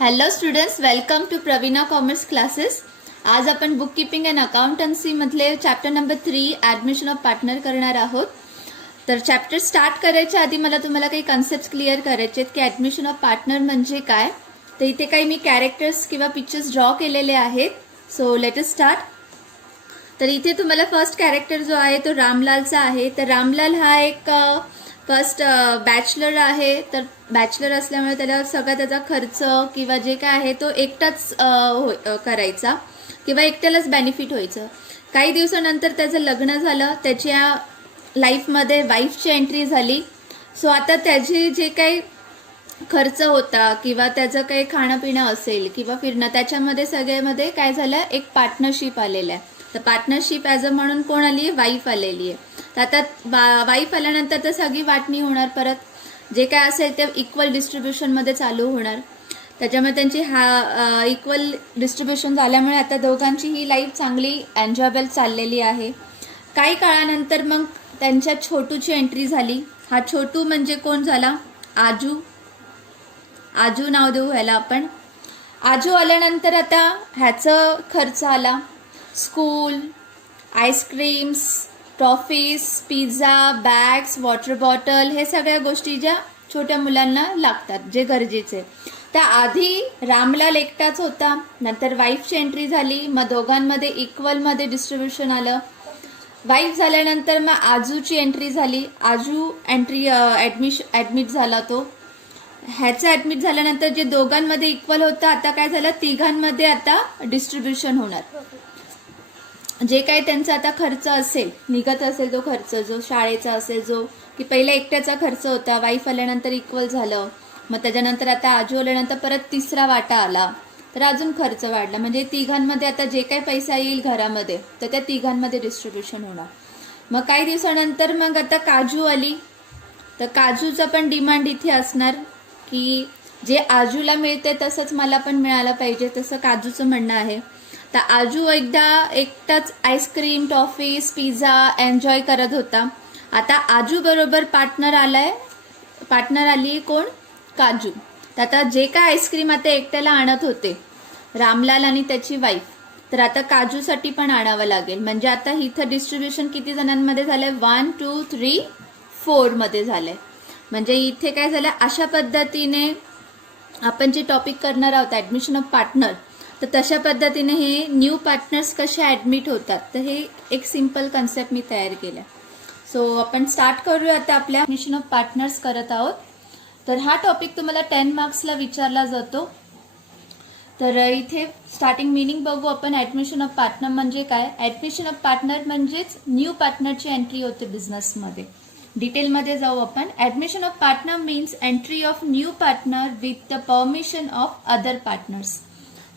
Hello students, welcome to Praveena commerce classes. आज आपण book keeping and accountancy मधले chapter number 3 admission of partner करणार आहोत. तर चॅप्टर स्टार्ट करायच्या आधी मला तुम्हाला काही कन्सेप्ट क्लिअर करायचे आहेत की ॲडमिशन ऑफ पार्टनर म्हणजे काय. तर इथे काही मी कॅरेक्टर्स किंवा पिक्चर्स ड्रॉ केलेले आहेत. So let us start. तर इथे तुम्हाला फर्स्ट कॅरेक्टर जो आहे तो रामलालचा आहे. तर रामलाल हा एक फर्स्ट बॅचलर आहे. तर बॅचलर असल्यामुळे त्याला सगळा त्याचा खर्च किंवा जे काय आहे तो एकटाच करायचा किंवा एकट्यालाच बेनिफिट व्हायचं. काही दिवसानंतर त्याचं लग्न झालं, त्याच्या लाईफमध्ये वाईफची एंट्री झाली. सो आता त्याची जे काही खर्च होता किंवा त्याचं काही खाणं पिणं असेल किंवा फिरणं, त्याच्यामध्ये सगळ्यामध्ये काय झालं, एक पार्टनरशिप आलेलं आहे. तर पार्टनरशिप ॲज अ म्हणून कोण आली आहे, वाईफ आलेली आहे. तर आता वाईफ आल्यानंतर तर सगळी वाटणी होणार, परत जे काय असेल ते इक्वल डिस्ट्रीब्युशनमध्ये चालू होणार. त्याच्यामुळे त्यांची इक्वल डिस्ट्रीब्युशन झाल्यामुळे आता दोघांची ही लाईफ चांगली एन्जॉयबल चाललेली आहे. काही काळानंतर मग त्यांच्या छोटूची एंट्री झाली. हा छोटू म्हणजे कोण झाला, आजू. आजू नाव देऊ ह्याला आपण. आजू आल्यानंतर आता ह्याचं खर्च आला. School, ice creams, toffees, pizza, bags, water bottle, हे सगळ्या गोष्टी ज्या छोट्या मुलांना लागतात, जे गरजेचे. त्या आधी रामलाल एकटाच होता, नंतर वाईफची एंट्री झाली, मग दोघांमध्ये इक्वलमध्ये डिस्ट्रीब्युशन आलं. वाईफ झाल्यानंतर मग आजूची एंट्री झाली. आजू ॲडमिट झाला. तो ह्याचं ॲडमिट झाल्यानंतर जे दोघांमध्ये इक्वल होतं, आता काय झालं, तिघांमध्ये आता डिस्ट्रीब्युशन होणार. जे काही त्यांचा आता खर्च असेल, निघत असेल तो खर्च, जो शाळेचा असेल, जो की पहिला एकट्याचा खर्च होता, वाईफ आल्यानंतर इक्वल झालं, मग त्याच्यानंतर आता आजू आल्यानंतर परत तिसरा वाटा आला, तर अजून खर्च वाढला. म्हणजे तिघांमध्ये आता जे काही पैसा येईल घरामध्ये, तर त्या तिघांमध्ये डिस्ट्रीब्युशन होणार. मग काही दिवसानंतर मग आता काजू आली. तर काजूचं पण डिमांड इथे असणार की जे आजूला मिळते तसंच मला पण मिळालं पाहिजे, तसं काजूचं म्हणणं आहे. तर आजू एकटाच आईस्क्रीम, टॉफीज, पिझ्झा एन्जॉय करत होता. आता आजू बरोबर पार्टनर आली कोण, काजू. तर आता जे काय आईस्क्रीम आता एकट्याला आणत होते रामलाल आणि त्याची वाईफ, तर आता काजूसाठी पण आणावं लागेल. म्हणजे आता इथं डिस्ट्रीब्युशन किती जणांमध्ये झालंय, 1 2 3 4 मध्ये झालंय. म्हणजे इथे काय झालं, अशा पद्धतीने आपण जे टॉपिक करणार आहोत ॲडमिशन ऑफ पार्टनर, तर तशा पद्धतीने हे न्यू पार्टनर्स कसे ॲडमिट होतात, तर हे एक सिम्पल कन्सेप्ट मी तयार केला. सो आपण स्टार्ट करूया. आता आपल्या ॲडमिशन ऑफ पार्टनर्स करत आहोत. तर हा टॉपिक तुम्हाला 10 मार्क्सला विचारला जातो. तर इथे स्टार्टिंग मिनिंग बघू आपण. ॲडमिशन ऑफ पार्टनर म्हणजे काय. ॲडमिशन ऑफ पार्टनर म्हणजेच न्यू पार्टनरची एंट्री होते बिझनेसमध्ये. डिटेलमध्ये जाऊ आपण. Admission of partner means entry of new partner with the permission of other partners.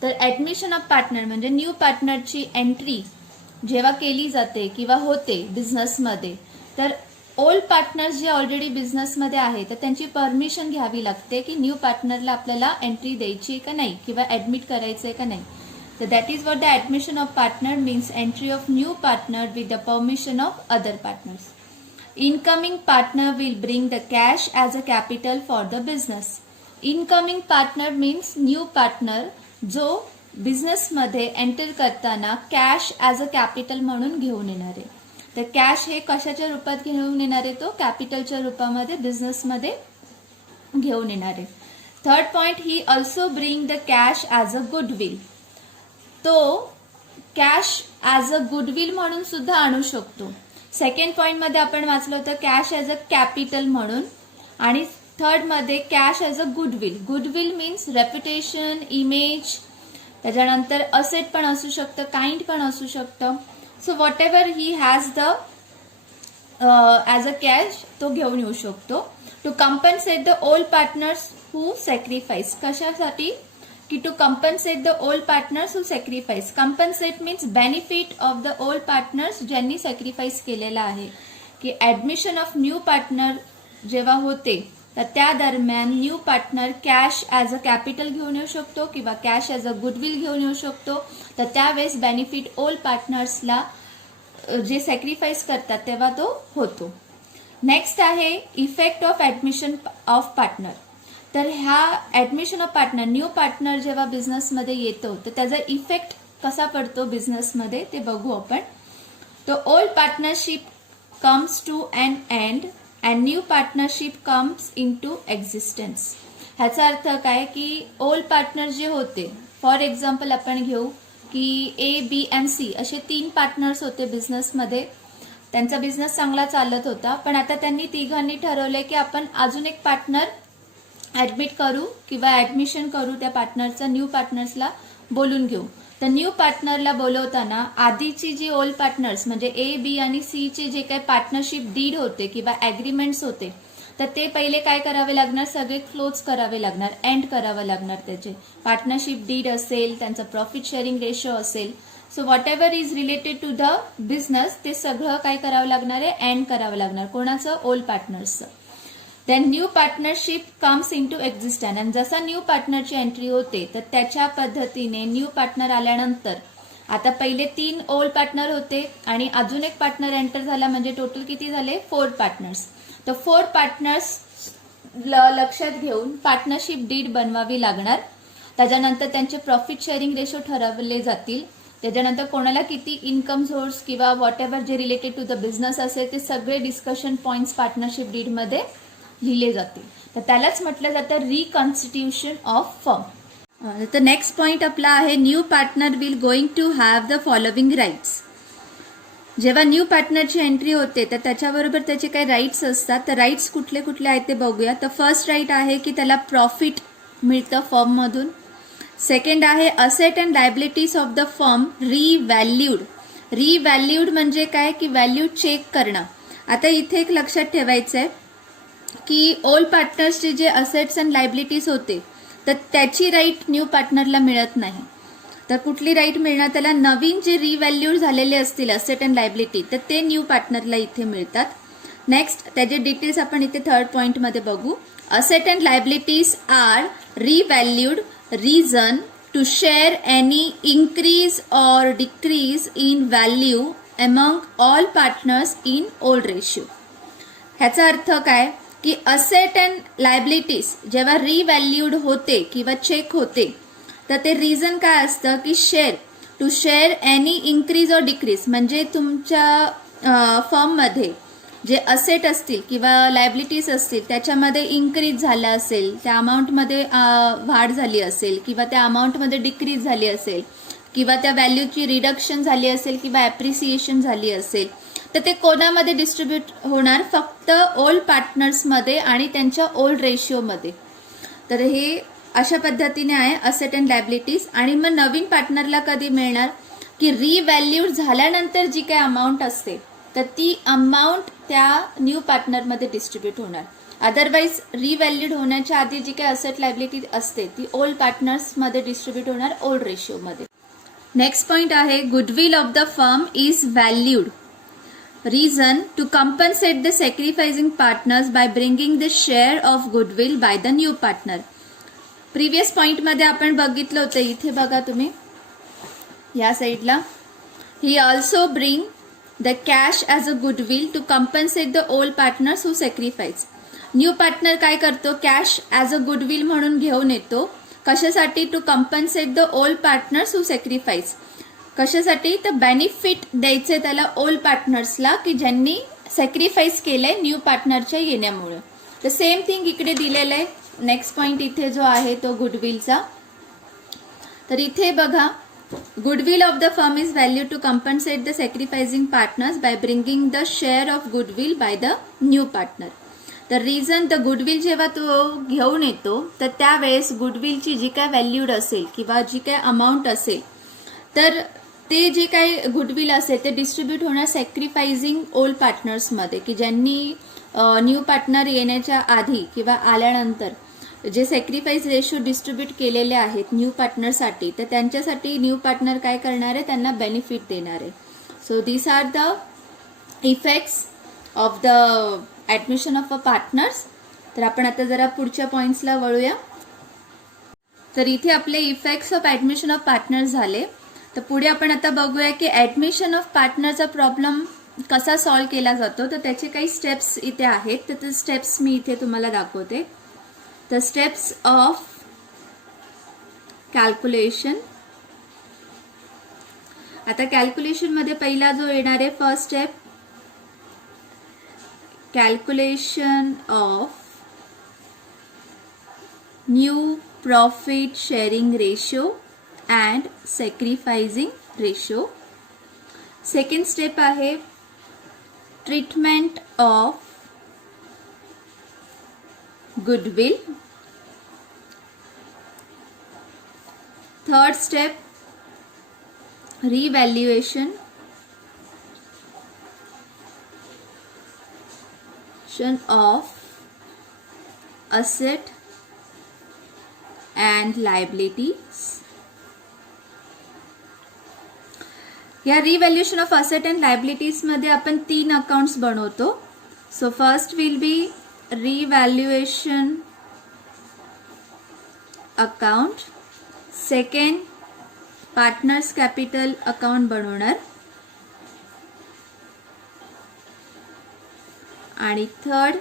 तर ॲडमिशन ऑफ पार्टनर म्हणजे न्यू पार्टनरची एंट्री जेव्हा केली जाते किंवा होते बिझनेसमध्ये, तर ओल्ड पार्टनर्स जे ऑलरेडी बिझनेसमध्ये आहे तर त्यांची परमिशन घ्यावी लागते की न्यू पार्टनरला आपल्याला एंट्री द्यायची आहे का नाही किंवा ॲडमिट करायचं आहे का नाही. तर that is what the admission of partner means, entry of new partner with the permission of other partners. Incoming partner will bring the cash as a capital for the business. Incoming partner means new partner जो बिझनेसमध्ये enter करताना cash as अ capital म्हणून घेऊन येणार आहे. तर cash हे कशाच्या रूपात घेऊन येणार आहे, तो कॅपिटलच्या रूपामध्ये बिझनेसमध्ये घेऊन येणार आहे. Third point, he also bring the cash as a goodwill. तो कॅश ॲज अ गुडविल म्हणून सुद्धा आणू शकतो. सेकंड पॉइंटमध्ये आपण वाचलं होतं कॅश ॲज अ कॅपिटल म्हणून, आणि थर्डमध्ये cash as a goodwill. Goodwill means reputation, image, त्याच्यानंतर असेट पण असू शकतं, काइंड पण असू शकतं. So whatever he has the as a cash तो घेऊन येऊ शकतो. To compensate the old partners who sacrifice. कशासाठी की to compensate the old partners who sacrifice. Compensate means benefit of the old partners ज्यांनी सॅक्रिफाईस केलेला आहे. की ॲडमिशन ऑफ न्यू पार्टनर जेव्हा होते तर त्या दरम्यान न्यू पार्टनर कॅश ॲज अ कॅपिटल घेऊन येऊ शकतो किंवा कॅश ॲज अ गुडविल घेऊन येऊ शकतो. तर त्यावेळेस बेनिफिट ओल्ड पार्टनर्सला जे सॅक्रिफाईस करतात तेव्हा तो होतो. नेक्स्ट आहे effect of admission of partner. तर ह्या admission of partner, new partner जेव्हा बिझनेसमध्ये येतो तर त्याचा इफेक्ट कसा पडतो बिझनेसमध्ये ते बघू आपण. तो old partnership comes to an end and new partnership comes into existence. ह्याचा अर्थ काय की ओल्ड पार्टनर जे होते, फॉर एक्झाम्पल आपण घेऊ की A, B, असे 3 पार्टनर्स होते बिझनेसमध्ये. त्यांचा बिझनेस चांगला चालत होता, पण आता त्यांनी तिघांनी ठरवलंय की आपण अजून एक पार्टनर ऍडमिट करू किंवा ऍडमिशन करू त्या पार्टनरचं, न्यू पार्टनर्सला बोलून घेऊ. तर न्यू पार्टनरला बोलवताना आधीची जी ओल्ड पार्टनर्स म्हणजे A, B आणि C चे जे काही पार्टनरशिप डीड होते किंवा ॲग्रीमेंट्स होते तर ते पहिले काय करावे लागणार, सगळे क्लोज करावे लागणार, एंड करावं लागणार. त्याचे पार्टनरशिप डीड असेल, त्यांचा प्रॉफिट शेअरिंग रेशो असेल, so whatever is related to the business ते सगळं काय करावं लागणार आहे, एंड करावं लागणार. कोणाचं, ओल्ड पार्टनर्सचं. Then new partnership comes into existence. आणि जसा न्यू पार्टनरची एंट्री होते तर त्याच्या पद्धतीने न्यू पार्टनर आल्यानंतर आता पहिले 3 ओल्ड पार्टनर होते आणि अजून एक पार्टनर एंटर झाला, म्हणजे टोटल किती झाले, 4 पार्टनर्स. तर 4 पार्टनर्स लक्षात घेऊन पार्टनरशिप डीड बनवावी लागणार. त्याच्यानंतर त्यांचे प्रॉफिट शेअरिंग रेशो ठरवले जातील. त्याच्यानंतर कोणाला किती इन्कम सोर्स किंवा व्हॉट एव्हर जे रिलेटेड टू द बिझनेस असेल ते सगळे डिस्कशन पॉइंट्स पार्टनरशिप डीडमध्ये लिहिले जातील. तर त्यालाच म्हटलं जातं रिकॉन्स्टिट्यूशन ऑफ फर्म. तर नेक्स्ट पॉइंट आपला आहे new partner will going to have the following rights. जेव्हा न्यू पार्टनरची एंट्री होते तर त्याच्याबरोबर त्याचे काही राईट्स असतात. तर राईट्स कुठले कुठले आहेत ते बघूया. तर फर्स्ट राईट आहे की त्याला प्रॉफिट मिळतं फर्ममधून. सेकंड आहे asset and liabilities of the firm revalued. Revalued म्हणजे काय की व्हॅल्यू चेक करणं. आता इथे एक लक्षात ठेवायचं आहे की ओल्ड पार्टनर्सचे जे असेट्स अँड लायबिलिटीज होते तर त्याची राईट न्यू पार्टनरला मिळत नाही. तर कुठली राईट मिळणार, त्याला नवीन जे रिव्हॅल्यूड झालेले असतील असेट अँड लायबिलिटी तर ते न्यू पार्टनरला इथे मिळतात. नेक्स्ट त्याचे डिटेल्स आपण इथे थर्ड पॉइंटमध्ये बघू. Asset and liabilities are revalued reason to share any increase or decrease in value among all partners in old ratio. ह्याचा अर्थ काय की असेट अँड लायबिलिटीज जेव्हा रिव्हॅल्यूड होते किंवा चेक होते तर ते रिझन काय असतं की to share any increase or decrease, म्हणजे तुमच्या फर्ममध्ये जे असेट असतील किंवा लायबिलिटीज असतील त्याच्यामध्ये इन्क्रीज झालं असेल, त्या अमाऊंटमध्ये वाढ झाली असेल किंवा त्या अमाऊंटमध्ये डिक्रीज झाली असेल किंवा त्या व्हॅल्यूची रिडक्शन झाली असेल किंवा ॲप्रिसिएशन झाली असेल तर ते कोणामध्ये डिस्ट्रीब्यूट होणार, फक्त ओल्ड पार्टनर्समध्ये आणि त्यांच्या ओल्ड रेशिओमध्ये. तर हे अशा पद्धतीने आहे असेट अँड लायबिलिटीज. आणि मग नवीन पार्टनरला कधी मिळणार की रिव्हॅल्यूड झाल्यानंतर जी काही अमाऊंट असते तर ती अमाऊंट त्या न्यू पार्टनरमध्ये डिस्ट्रीब्यूट होणार. अदरवाईज रिव्हॅल्यूड होण्याच्या आधी जी काही असेट लायबिलिटी असते ती ओल्ड पार्टनर्समध्ये डिस्ट्रीब्यूट होणार ओल्ड रेशिओमध्ये. नेक्स्ट पॉइंट आहे goodwill of the firm is valued reason to compensate the sacrificing partners by bringing the share of goodwill by the new partner. Previous point मध्ये आपण बघितलं होतं, इथे बघा तुम्ही या साईडला, he also bring the cash as a goodwill to compensate the old partners who sacrifice. New partner काय करतो, कॅश ॲज अ गुडविल म्हणून घेऊन येतो. कशासाठी, to compensate the old partners who sacrifice. कशासाठी, तर बेनिफिट द्यायचे त्याला ओल्ड पार्टनर्सला की ज्यांनी सॅक्रिफाईस केलंय न्यू पार्टनरच्या येण्यामुळे. तर सेम थिंग इकडे दिलेलं आहे. नेक्स्ट पॉइंट इथे जो आहे तो गुडविलचा. तर इथे बघा, goodwill of the firm is value to compensate the sacrificing partners by bringing the share of goodwill by the new partner. तर रिझन, द गुडविल जेव्हा तो घेऊन येतो तर त्यावेळेस गुडविलची जी काय व्हॅल्यूड असेल किंवा जी काय अमाऊंट असेल तर ते जे काही गुडविल असेल ते डिस्ट्रीब्यूट होणार सॅक्रिफायसिंग ओल्ड पार्टनर्समध्ये की ज्यांनी न्यू पार्टनर येण्याच्या आधी किंवा आल्यानंतर जे सॅक्रिफाईस रेशो डिस्ट्रीब्यूट केलेले आहेत न्यू पार्टनरसाठी तर त्यांच्यासाठी न्यू पार्टनर काय करणार आहे, त्यांना बेनिफिट देणार आहे. So this are the effects of the admission of a partners. तर आपण आता जरा पुढच्या पॉईंट्सला वळूया. तर इथे आपले effects of admission of partners झाले. तर पुढे आपण आता बघूया की ॲडमिशन ऑफ पार्टनरचा प्रॉब्लेम कसा सॉल्व्ह केला जातो. तर त्याचे काही स्टेप्स इथे आहेत, तर ते स्टेप्स मी इथे तुम्हाला दाखवते. The steps of calculation. आता कॅल्क्युलेशन मध्ये पहिला जो येणार आहे first step, calculation of new profit sharing ratio and sacrificing ratio. Second step आहे treatment of goodwill. Third step revaluation of asset and liabilities. या revaluation of asset and liabilities मध्ये आपण 3 अकाउंट्स बनवतो. So first will be revaluation account, second partners capital account बनवणार आणि third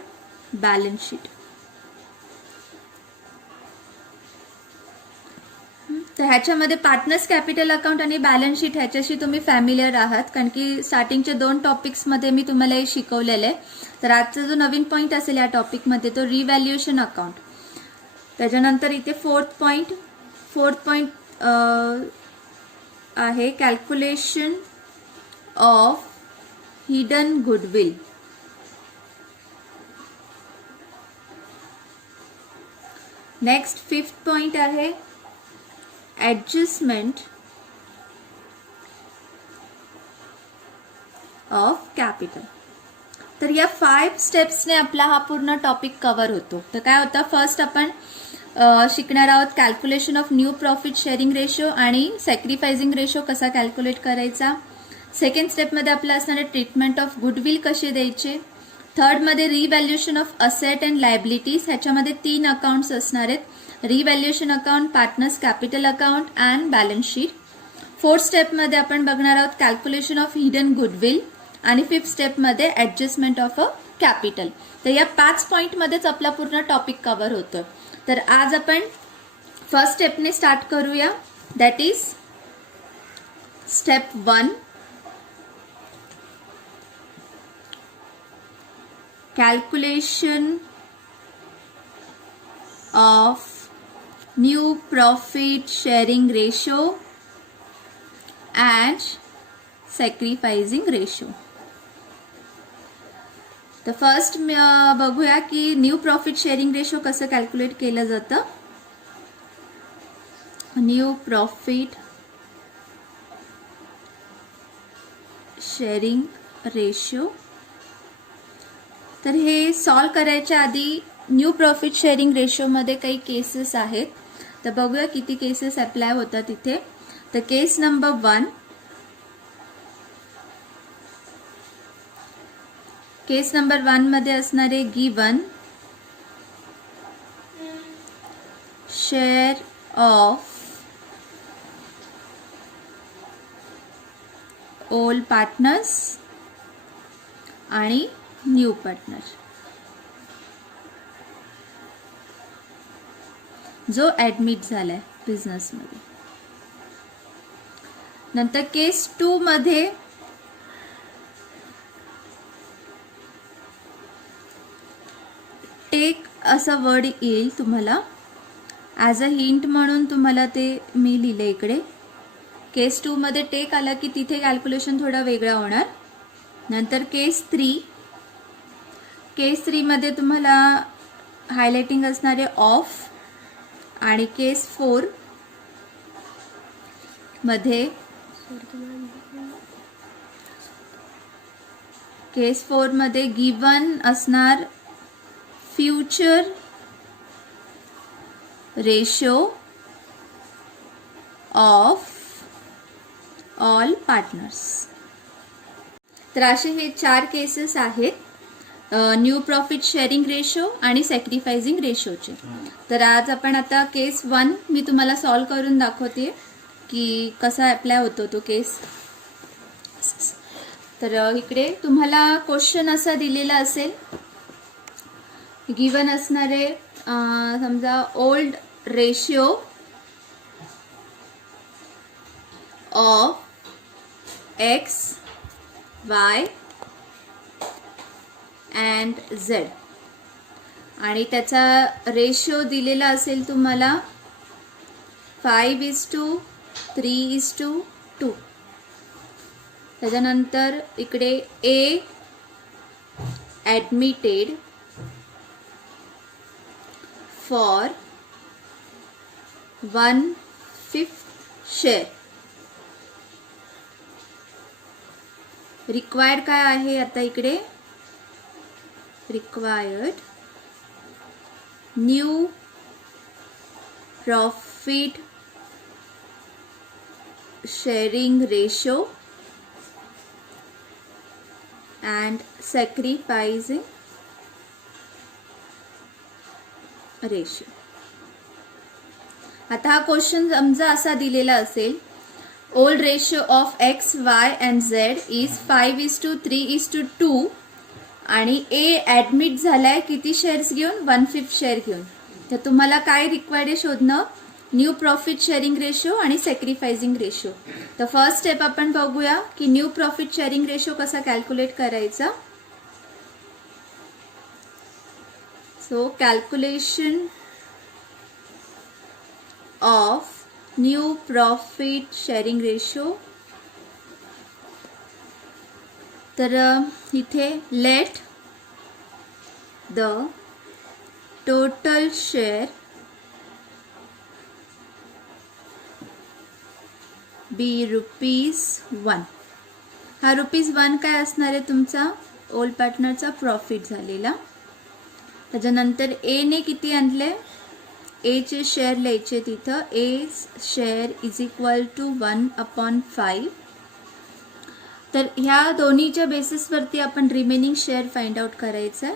balance sheet. तर ह्याच्यामध्ये partners capital account आणि balance sheet ह्याच्याशी तुम्ही फॅमिलियर आहात, कारण की स्टार्टिंगच्या 2 टॉपिक्समध्ये मी तुम्हाला हे शिकवलेलं आहे. तर आजचा जो नवीन पॉईंट असेल या टॉपिकमध्ये तो रिव्हॅल्युएशन अकाउंट. त्याच्यानंतर इथे फोर्थ पॉईंट आहे calculation of hidden goodwill. Next fifth point आहे ऍडजस्टमेंट ऑफ कॅपिटल. तर या 5 स्टेप्सने आपला हा पूर्ण टॉपिक कव्हर होतो. तर काय होतं, फर्स्ट आपण शिकणार आहोत calculation of new profit sharing ratio आणि सॅक्रिफायझिंग रेशो कसा कॅल्क्युलेट करायचा. सेकंड स्टेपमध्ये आपलं असणार आहे ट्रीटमेंट ऑफ गुडविल कसे द्यायचे. थर्डमध्ये revaluation of asset and liabilities, ह्याच्यामध्ये 3 अकाउंट्स असणार आहेत, revaluation account, partners capital account and balance sheet. Fourth स्टेपमध्ये आपण बघणार आहोत कॅल्क्युलेशन ऑफ हिडन गुडविल आणि फिफ्थ स्टेपमध्ये ऍडजस्टमेंट ऑफ अ कॅपिटल. तर या 5 पॉईंटमध्येच आपला पूर्ण टॉपिक कव्हर होतो. तर आज आपण फर्स्ट स्टेपने स्टार्ट करूया, that is step 1, calculation of new profit sharing ratio and sacrificing ratio. तर फर्स्ट बघूया की न्यू प्रॉफिट शेअरिंग रेशो कसं कॅल्क्युलेट केलं जातं. New profit sharing ratio. तर हे सॉल्व करायच्या आधी न्यू प्रॉफिट शेअरिंग रेशोमध्ये काही केसेस आहेत, तर बघूया किती केसेस अप्लाय होतात इथे. तर केस नंबर 1, केस नंबर 1 मध्ये असणारे given share of old partners आणि न्यू पार्टनर, जो ऍडमिट झालाय बिझनेसमध्ये. नंतर केस 2 मध्ये टेक असा वर्ड येईल तुम्हाला, ॲज अ हिंट म्हणून तुम्हाला ते मी लिहिले इकडे. केस 2 मध्ये टेक आला की तिथे कॅल्क्युलेशन थोडा वेगळा होणार. नंतर केस 3, केस 3 मध्ये तुम्हाला हायलाइटिंग असणारे ऑफ. आणि केस 4 मध्ये गिवन असणार future ratio of all partners. तर असे हे 4 केसेस आहेत न्यू प्रॉफिट शेअरिंग रेशो आणि सॅक्रिफायझिंग रेशोचे. तर आज आपण आता केस 1 मी तुम्हाला सॉल्व करून दाखवते की कसा अप्लाय होतो तो केस. तर इकडे तुम्हाला क्वेश्चन असा दिलेला असेल, गिवन असणारे समजा old ratio of X Y and Z आणि त्याचा रेशिओ दिलेला असेल तुम्हाला 5:3:2. त्याच्यानंतर इकडे A admitted for 1/5 share. Required काय आहे आता इकडे, required new profit sharing ratio and sacrificing ratio. आता हा क्वेश्चन समजा असा दिलेला असेल, old ratio of X Y and Z is 5:3:2 आणि ए ॲडमिट झालाय किती शेअर्स घेऊन, 1/5 शेअर घेऊन. तर तुम्हाला काय रिक्वायर्ड आहे शोधणं, न्यू प्रॉफिट शेअरिंग रेशो आणि सॅक्रिफायसिंग रेशो. तर फर्स्ट स्टेप आपण बघूया की न्यू प्रॉफिट शेअरिंग रेशो कसा कॅल्क्युलेट करायचा. So calculation of new profit sharing ratio. तर इथे let the total share be ₹1. हा ₹1 काय असणार आहे तुमचा ओल्ड पार्टनरचा प्रॉफिट झालेला. त्याच्यानंतर ए ने किती आणले, ए चे शेअर लिहायचे तिथं, ए शेअर इज इक्वल टू 1/5. तर ह्या दोन्हीच्या बेसिसवरती आपण रिमेनिंग शेअर फाइंड आउट करायचं आहे.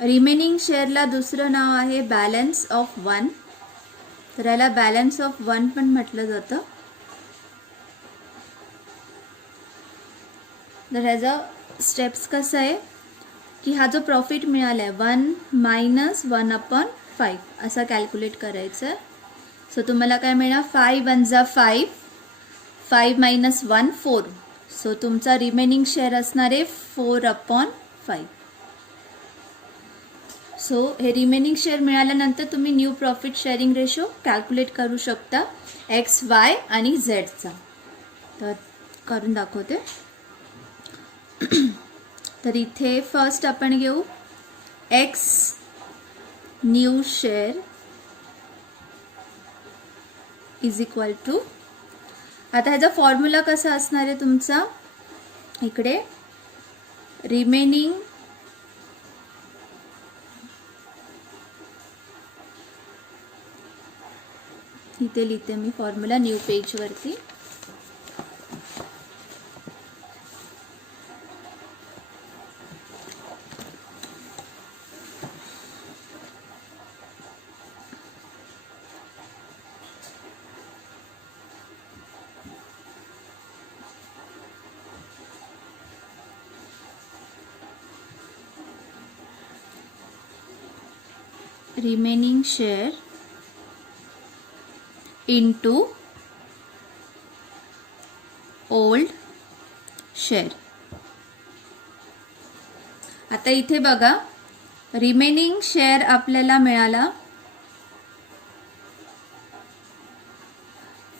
रिमेनिंग शेअरला दुसरं नाव आहे बॅलन्स ऑफ 1. तर याला बॅलन्स ऑफ 1 पण म्हटलं जातं. तर ह्याचा स्टेप्स कसं आहे की हा जो प्रॉफिट मिळाला आहे 1 - 1/5 असा कॅल्क्युलेट करायचं आहे. सो तुम्हाला काय मिळणार, 5 × 1 = 5, 5 - 1 4. सो तुमचा रिमेनिंग शेअर असणार आहे 4/5. सो हे रिमेनिंग शेअर मिळाल्यानंतर तुम्ही new profit sharing ratio calculate करू शकता एक्स वाय आणि झेडचा. तर करून दाखवते. तर इथे फर्स्ट आपण घेऊ X new share is equal to, आता ह्याचा फॉर्म्युला कसा असणार आहे तुमचा, इकडे रिमेनिंग इथे लिहिते मी फॉर्म्युला न्यू पेजवरती. Remaining share into old share. आता इथे बघा रिमेनिंग शेअर आपल्याला मिळाला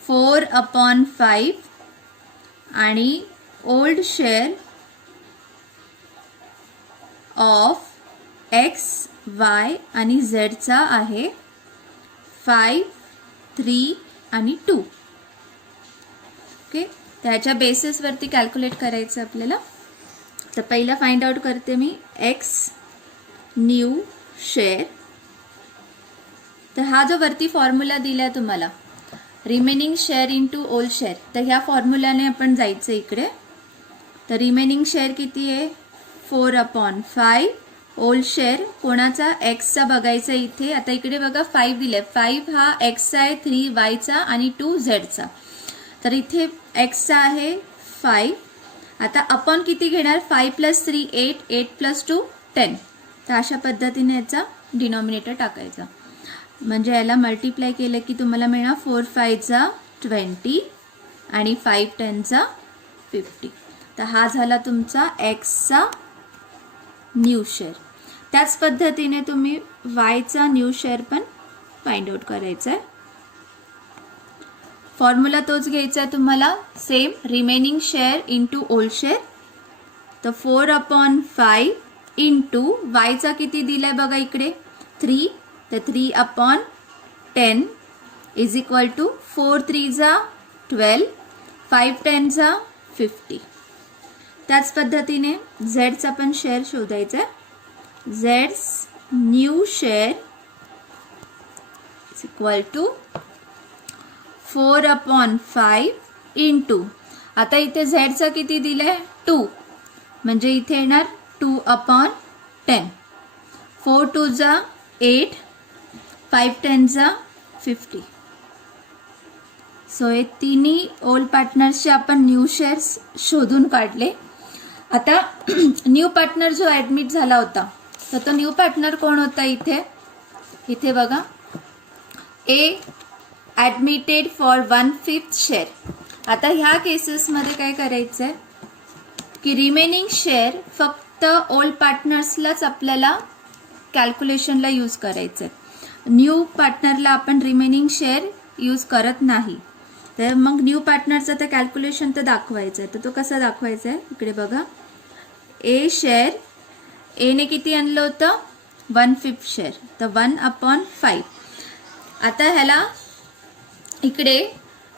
4/5 आणि old share of X Y आणि झेडचा आहे 5, 3 आणि 2. ओके, त्याच्या बेसिसवरती कॅल्क्युलेट करायचं आपल्याला. तर पहिला फाइंड आउट करते मी एक्स न्यू शेअर. तर हा जो वरती फॉर्म्युला दिला तुम्हाला remaining share into old share, तर ह्या फॉर्म्युल्याने आपण जायचं इकडे. तर रिमेनिंग शेअर किती आहे 4/5. ओल्ड शेअर कोणाचा एक्सचा बघायचा इथे. आता इकडे बघा 5 दिले, 5 हा एक्सचा आहे, 3 वायचा आणि 2 झेडचा. तर इथे एक्सचा आहे 5. आता आपण किती घेणार 5 + 3 8, 8 + 2 10. तर अशा पद्धतीने याचा डिनॉमिनेटर टाकायचा. म्हणजे याला मल्टिप्लाय केलं की तुम्हाला मिळणार 4 5 20 आणि 5 10 50. तर हा झाला तुमचा एक्सचा न्यू शेअर. त्याच पद्धतीने तुम्ही वायचा न्यू शेअर पण फाइंड आउट करायचा आहे. फॉर्म्युला तोच घ्यायचा आहे तुम्हाला, same remaining share into old share. तर 4/5 इंटू वायचा किती दिलाय बघा इकडे 3, तर 3/10 इज इक्वल टू 4 3 12, 5 10 50. त्याच पद्धतीने झेडचा पण शेअर शोधायचा आहे. झेड्स new share is equal to 4/5 into, आता इथे झेडचा किती दिलंय 2, म्हणजे इथे येणार 2/10. 4 2 8, 5 10 50. सो हे तिन्ही ओल्ड पार्टनर्सचे आपण न्यू शेअर्स शोधून काढले. आता न्यू पार्टनर जो ॲडमिट झाला होता, तर तो न्यू पार्टनर कोण होता इथे बघा, ए ॲडमिटेड फॉर 1/5 शेअर. आता ह्या केसेसमध्ये काय करायचं आहे की रिमेनिंग शेअर फक्त ओल्ड पार्टनर्सलाच आपल्याला कॅल्क्युलेशनला यूज करायचं आहे. न्यू पार्टनरला आपण रिमेनिंग शेअर यूज करत नाही. तर मग न्यू पार्टनरचं तर कॅल्क्युलेशन तर दाखवायचं आहे. तर तो कसा दाखवायचा आहे इकडे बघा, ए शेअर, एने किती आणलं होतं 1/5 शेअर, तर 1/5. आता ह्याला इकडे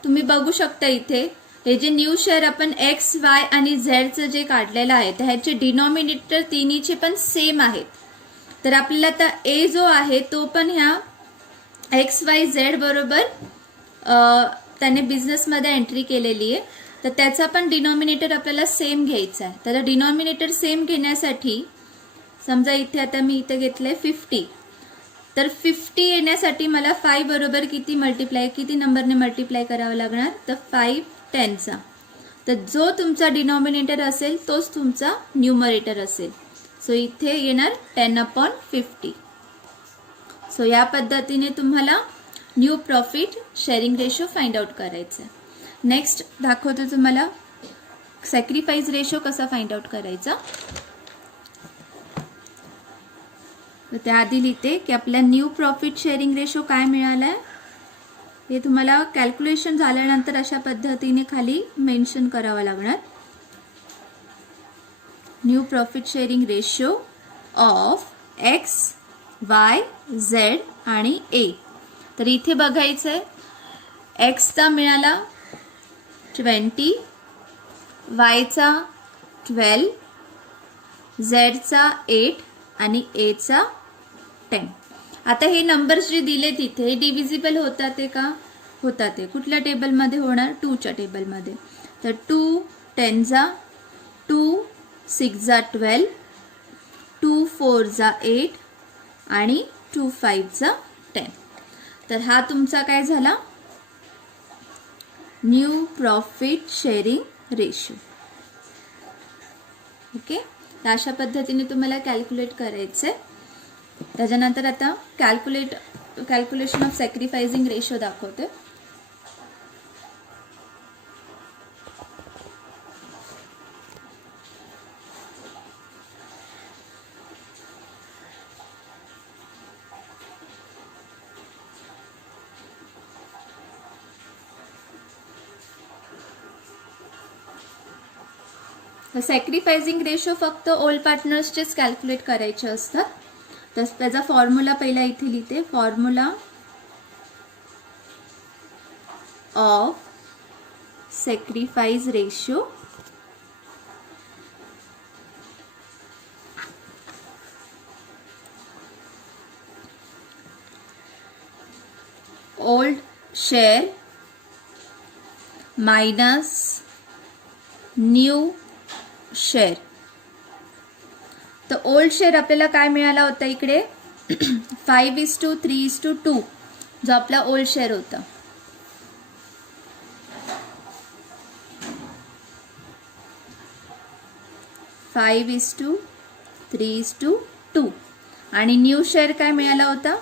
तुम्ही बघू शकता, इथे हे जे न्यू शेअर आपण एक्स वाय आणि झेडचं जे काढलेलं आहे, तर ह्याचे डिनॉमिनेटर तिन्हीचे पण सेम आहेत. तर आपल्याला आता ए जो आहे तो पण ह्या एक्स वाय झेड बरोबर त्याने बिझनेसमध्ये एंट्री केलेली आहे, तर त्याचा पण डिनॉमिनेटर आपल्याला सेम घ्यायचा आहे. तर डिनॉमिनेटर सेम घेण्यासाठी समजा इथे आता मी इथे घेतलंय 50, तर 50 येण्यासाठी मला 5 बरोबर किती नंबरने मल्टिप्लाय करावं लागणार, तर 5 10. तर जो तुमचा डिनॉमिनेटर असेल तोच तुमचा न्यूमरेटर असेल. सो इथे येणार 10/50. सो या पद्धतीने तुम्हाला new profit sharing ratio find out करायचं आहे. नेक्स्ट दाखवतो तुम्हाला सॅक्रिफाईस रेशो कसा फाइंड आउट करायचा. तर त्याआधी लिहिते की आपल्या न्यू प्रॉफिट शेअरिंग रेशो काय मिळाला आहे, हे तुम्हाला कॅल्क्युलेशन झाल्यानंतर अशा पद्धतीने खाली मेन्शन करावं लागणार. New profit sharing ratio of X Y Z आणि ए. तर इथे बघायचं आहे, एक्सचा मिळाला 20, वायचा 12, झेडचा 8 आणि एचा 10. आता हे नंबर्स जे दिले तिथे डिव्हिजिबल होतात ते का होतात, ते कुठल्या टेबलमध्ये होणार 2च्या टेबलमध्ये. तर 2 10 2, 6 12, 2 4 8 आणि 2 5 10. तर हा तुमचा काय झाला new profit sharing ratio. Okay, तर अशा पद्धतीने तुम्हाला कॅल्क्युलेट करायचं आहे. त्याच्यानंतर आता कॅल्क्युलेशन ऑफ सॅक्रिफायसिंग रेशो दाखवते. सॅक्रिफायसिंग रेशो फक्त ओल्ड पार्टनर्सचेच कॅल्क्युलेट करायचे असतात. तर त्याचा फॉर्म्युला पहिला इथे लिहिते. Formula of sacrifice ratio old share minus new share. तर ओल्ड शेअर आपल्याला काय मिळाला होता इकडे 5:3:2 जो आपला ओल्ड शेअर होता. (5:3:2) आणि न्यू शेअर काय मिळाला होता,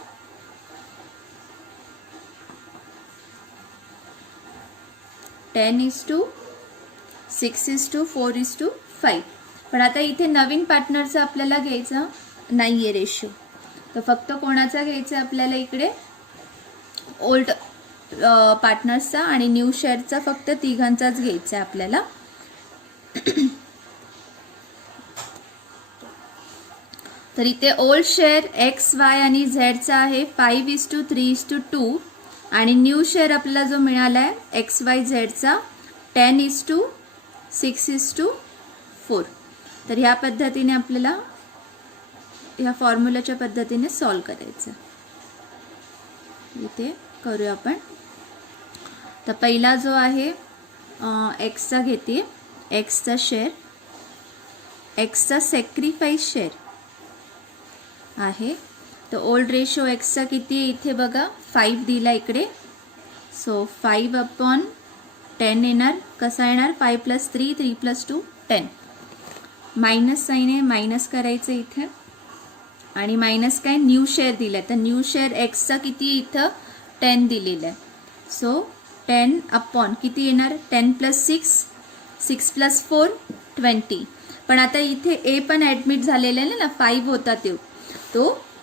10:6:4:5. पण आता इथे नवीन पार्टनरचा आपल्याला घ्यायचा नाहीये रेशो, तर फक्त कोणाचा घ्यायचा आपल्याला इकडे, ओल्ड पार्टनर्सचा आणि न्यू शेअरचा फक्त तिघांचाच घ्यायचा आपल्याला. तर इथे ओल्ड शेअर एक्स वाय आणि झेडचा आहे 5:3:2 आणि न्यू शेअर आपल्याला जो मिळाला आहे एक्स वाय झेडचा 10:6:4. तर ह्या पद्धतीने आपल्याला ह्या फॉर्म्युलाच्या पद्धतीने सॉल्व करायचं. इथे करूया आपण. तर पहिला जो आहे एक्सचा घेते, एक्सचा शेअर, एक्सचा सॅक्रिफाईस शेअर आहे. तर ओल्ड रेशो एक्सचा किती आहे इथे बघा 5 दिला इकडे. सो 5/10 येणार. कसा येणार, 5 + 3 3 + 2 10. मायनस साईन आहे, मायनस करायचं इथे. आणि मायनस काय, न्यू शेअर दिलं, तर न्यू शेअर एक्सचा किती इथं 10 दिलेलं आहे. सो 10/, किती येणार, 10 + 6 6 + 4 20. पण आता इथे ए पण ॲडमिट झालेला आहे ना, 5 होता तो.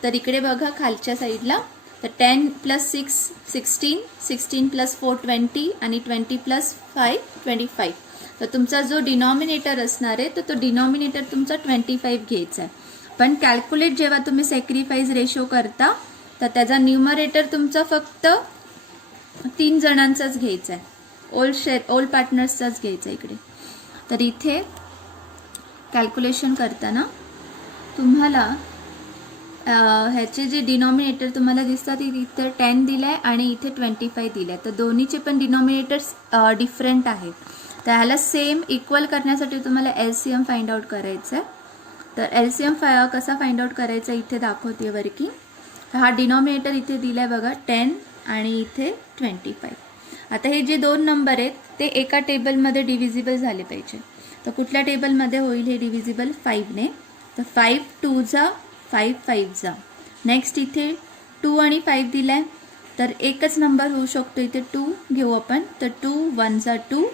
तर इकडे बघा खालच्या साईडला, तर 10 + 6 16 16 + 4 20 आणि 20 + 5 25. तर तुमचा जो डिनॉमिनेटर असणार आहे तर तो डिनॉमिनेटर तुमचा 25 घ्यायचा आहे. पण कॅल्क्युलेट जेव्हा तुम्ही सॅक्रिफाईस रेशो करता तर त्याचा न्यूमरेटर तुमचा फक्त 3 जणांचाच घ्यायचा आहे, ओल्ड पार्टनर्सचाच घ्यायचा इकडे. तर इथे कॅल्क्युलेशन करताना तुम्हाला ह्याचे जे डिनॉमिनेटर तुम्हाला दिसतात इथे 10 दिलं आहे आणि इथे 25 दिलं आहे. तर दोन्हीचे पण डिनॉमिनेटर्स डिफरंट आहेत. तर ह्याला सेम इक्वल करण्यासाठी तुम्हाला LCM फाइंड आउट करायचं आहे. तर LCM कसा फाइंड आउट करायचा इथे दाखवते वर की. हा डिनॉमिनेटर इथे दिला आहे बघा 10 आणि इथे 25. आता हे जे दोन नंबर आहेत ते एका टेबलमध्ये डिव्हिजिबल झाले पाहिजे. तर कुठल्या टेबलमध्ये होईल हे डिव्हिजिबल, 5ने. तर 5 2 5 5. नेक्स्ट इथे 2 आणि 5 दिला आहे, तर एकच नंबर होऊ शकतो इथे 2 घेऊ आपण. तर 2 1 2.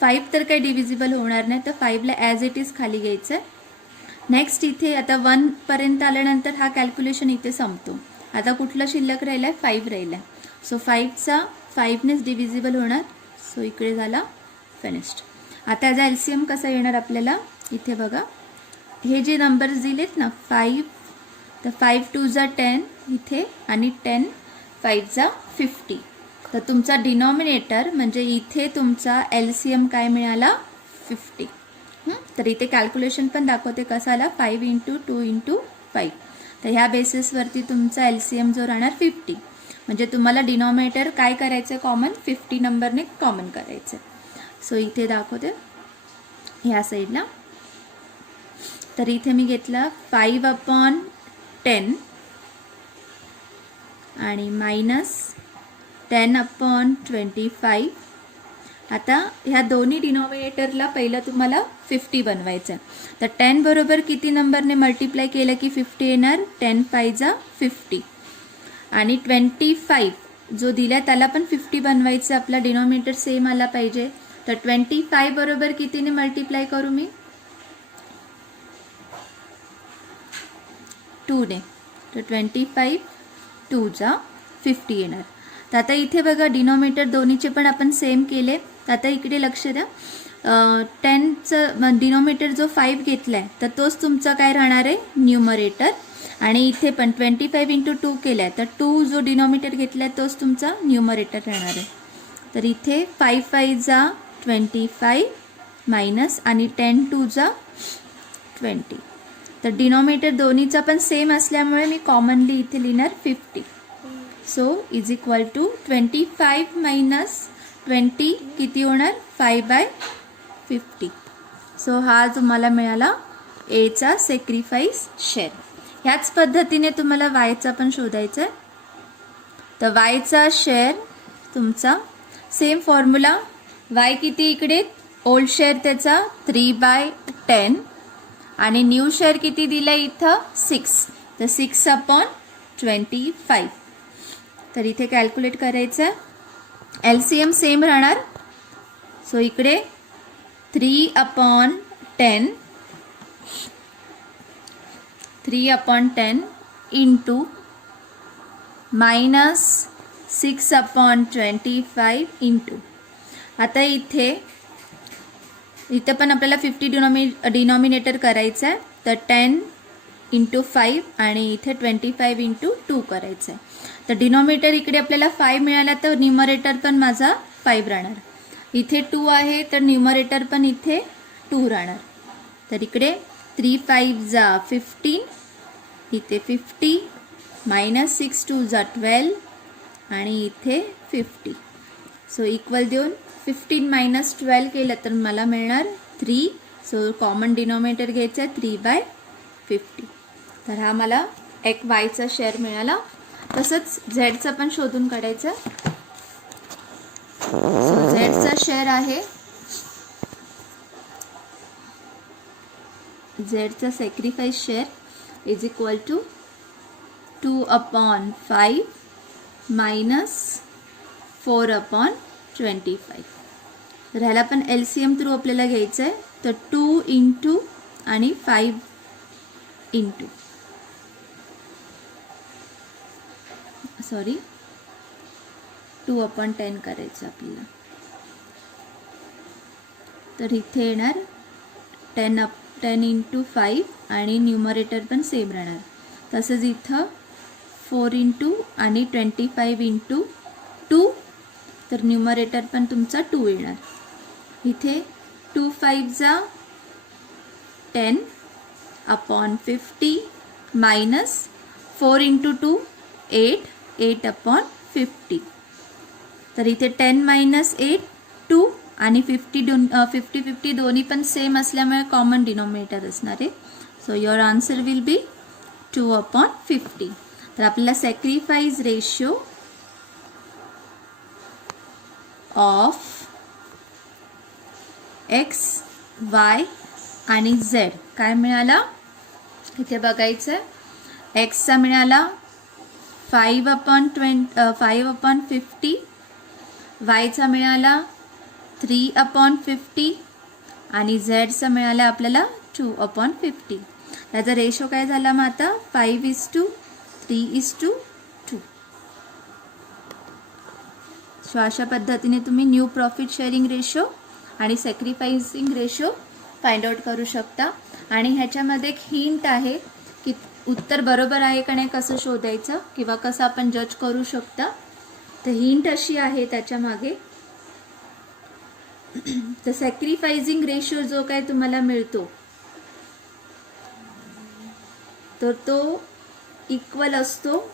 5 तर काही डिव्हिजिबल होणार नाही, तर 5ला ॲज इट इज खाली घ्यायचं आहे. नेक्स्ट इथे आता 1 पर्यंत आल्यानंतर हा कॅल्क्युलेशन इथे संपतो. आता कुठलं शिल्लक राहिलं आहे, 5 राहिला आहे. सो 5चा 5नेच डिव्हिजिबल होणार. सो इकडे झाला फिनिश्ड. आता याचा LCM कसा येणार आपल्याला, इथे बघा हे जे नंबर्स दिलेत ना 5, तर 5 2 10 इथे आणि 10 5 50. तर तुमचा डिनॉमिनेटर म्हणजे इथे तुमचा LCM काय मिळाला, 50. तर इथे कॅल्क्युलेशन पण दाखवते कसा आला, 5 × 2 × 5. तर ह्या बेसिसवरती तुमचा LCM जो राहणार 50. म्हणजे तुम्हाला डिनॉमिनेटर काय करायचं, कॉमन 50 नंबरने कॉमन करायचं. सो इथे दाखवते ह्या साईडला. तर इथे मी घेतला 5/10 आणि -10/25. आता ह्या दोन्ही डिनॉमिनेटरला पहिलं तुम्हाला 50 बनवायचं आहे. तर 10 बरोबर किती नंबरने मल्टिप्लाय केलं की 50 येणार, 10 5 50. आणि 25 जो दिला त्याला पण 50 बनवायचं, आपला डिनॉमिनेटर सेम आला पाहिजे. तर 25 बरोबर कितीने मल्टिप्लाय करू मी, 2ने. तर 25 2 50 येणार. तर आता इथे बघा डिनॉमिनेटर दोन्हीचे पण आपण सेम केले. तर आता इकडे लक्ष द्या, 10चं डिनॉमिनेटर जो 5 घेतला आहे तर तोच तुमचा काय राहणार आहे, न्यूमरेटर. आणि इथे पण 25 × 2 केला आहे, तर 2 जो डिनॉमिनेटर घेतला आहे तोच तुमचा न्यूमरेटर राहणार आहे. तर इथे 5 5 25 मायनस आणि 10 2 20. तर डिनॉमिनेटर दोन्हीचा पण सेम असल्यामुळे मी कॉमनली इथे लिहिणार 50. सो इज इक्वल टू 25 - 20 किती होणार, 5/50. सो हा तुम्हाला मिळाला एचा सॅक्रिफाईस शेअर. ह्याच पद्धतीने तुम्हाला वायचा पण शोधायचा आहे. तर वायचा शेअर तुमचा सेम फॉर्म्युला, वाय किती इकडे, ओल्ड शेअर त्याचा 3/10 आणि न्यू शेअर किती दिलं इथं 6. तर 6/25. तर इथे कॅल्क्युलेट करायचं. LCM सेम राहणार. सो इकडे 3/10 इंटू -6/25 इंटू. आता इथे पण आपल्याला 50 डिनॉमिनेटर करायचं आहे. तर 10 इंटू 5 आणि इथे 25 इंटू 2 करायचं आहे. तर डिनॉमिनेटर इकडे आपल्याला 5 मिळाला, तर न्यूमरेटर पण माझा 5 राहणार. इथे 2 आहे, तर न्यूमरेटर पण इथे 2 राहणार. तर इकडे 3 5 जा 15, इथे 50 -6 2 जा 12 आणि इथे 50. सो इक्वल देऊन 15 - 12 केलं तर मला मिळणार 3. सो कॉमन डिनॉमिनेटर घ्यायचं आहे 3/50. तर हा मला एक वायचा शेअर मिळाला. तसंच झेडचा पण शोधून काढायचं. सो झेडचा शेअर आहे, झेडचा sacrifice share is equal to 2/5 - 4/25. तर ह्याला पण LCM थ्रू आपल्याला घ्यायचं आहे. तर 2 इंटू आणि 5 इंटू 2/10 करायचं आपल्याला. तर इथे येणार 10 इंटू 5 आणि न्यूमरेटर पण सेम राहणार. तसंच इथं 4 इंटू आणि 25 इंटू 2, तर न्यूमरेटर पण तुमचा 2 येणार. इथे 2 5 जा 10/50 मायनस 4 इंटू 2 8/50. तर इथे 10 - 8 2 आणि 50 दोन्ही पण सेम असल्यामुळे कॉमन डिनॉमिनेटर असणार आहे. So your answer will be 2/50. तर आपल्याला sacrifice ratio of X, Y आणि Z काय मिळाला इथे बघायचं. Xचा मिळाला 5/50, Yचा मिळाला 3/50 आणि Zचा मिळाला आपल्याला 2/50. त्याचा रेशो काय झाला मग आता 5:3:2. सो अशा पद्धतीने तुम्ही न्यू प्रॉफिट शेअरिंग रेशो आणि सॅक्रिफायसिंग रेशो फाइंड आउट करू शकता. आणि ह्याच्यामध्ये एक हिंट आहे की उत्तर बरोबर आहे का नाही कसं शोधायचं किंवा कसं आपण जज करू शकता. तर हिंट अशी आहे त्याच्यामागे, तर सॅक्रिफायसिंग रेशो जो काय तुम्हाला मिळतो तर तो इक्वल असतो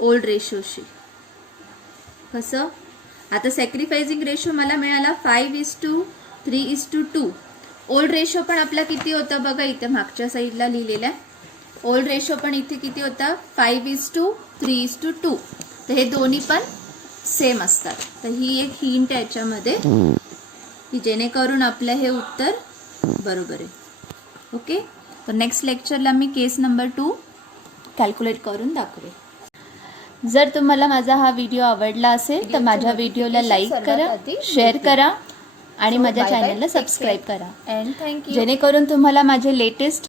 ओल्ड रेशोशी. कसं, आता सॅक्रिफायसिंग रेशो मला मिळाला 5:3:2. ओल्ड रेशो पण आपला किती होता बघा, इथे मागच्या साईडला लिहिलेला आहे. ओल्ड रेशो पण इथे किती होता 5:3:2. तर हे दोन्ही पण सेम असतात. तर ही एक हिंट आहे याच्यामध्ये की जेणेकरून आपलं हे उत्तर बरोबर आहे. ओके, तर नेक्स्ट लेक्चरला मी केस नंबर 2 कॅल्क्युलेट करून दाखवेल. जर तुम्हाला माझा हा व्हिडिओ आवडला असेल तर माझ्या व्हिडिओला लाईक करा, शेअर करा आणि माझ्या चॅनलला सबस्क्राईब करा, जेणेकरून तुम्हाला माझे लेटेस्ट